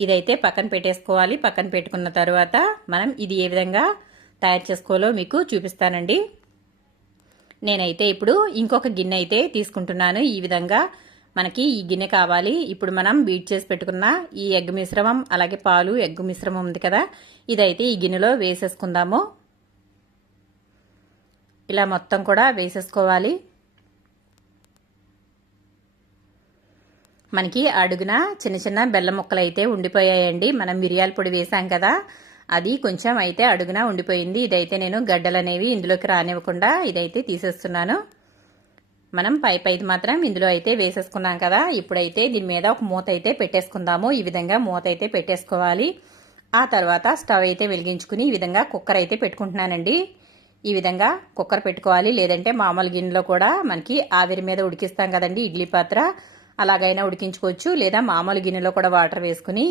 ఇదైతే పక్కన పెట్టేసుకోవాలి. పక్కన పెట్టుకున్న తర్వాత మనం ఇది ఏ విధంగా తయారు చేసుకోవాలో మీకు చూపిస్తానండి. నేనైతే ఇప్పుడు ఇంకొక గిన్నె అయితే తీసుకుంటున్నాను. ఈ విధంగా మనకి ఈ గిన్నె కావాలి. ఇప్పుడు మనం బీట్ చేసి పెట్టుకున్న ఈ ఎగ్ మిశ్రమం, అలాగే పాలు, ఎగ్ మిశ్రమం ఉంది కదా, ఇదైతే ఈ గిన్నెలో వేసేసుకుందాము. ఇలా మొత్తం కూడా వేసేసుకోవాలి. మనకి అడుగున చిన్న చిన్న బెల్లం ముక్కలు అయితే ఉండిపోయాయండి. మనం మిరియాల పొడి వేసాం కదా, అది కొంచెం అయితే అడుగున ఉండిపోయింది. ఇదైతే నేను గడ్డలు అనేవి ఇందులోకి రానివ్వకుండా ఇదైతే తీసేస్తున్నాను. మనం పైది మాత్రం ఇందులో అయితే వేసేసుకున్నాం కదా. ఇప్పుడైతే దీని మీద ఒక మూత అయితే పెట్టేసుకుందాము. ఈ విధంగా మూత అయితే పెట్టేసుకోవాలి. ఆ తర్వాత స్టవ్ అయితే వెలిగించుకుని ఈ విధంగా కుక్కర్ అయితే పెట్టుకుంటున్నానండి. ఈ విధంగా కుక్కర్ పెట్టుకోవాలి. లేదంటే మామూలు గిన్నెలో కూడా మనకి ఆవిరి మీద ఉడికిస్తాం కదండి, ఇడ్లీ పాత్ర, అలాగైనా ఉడికించుకోవచ్చు. లేదా మామూలు గిన్నెలో కూడా వాటర్ వేసుకుని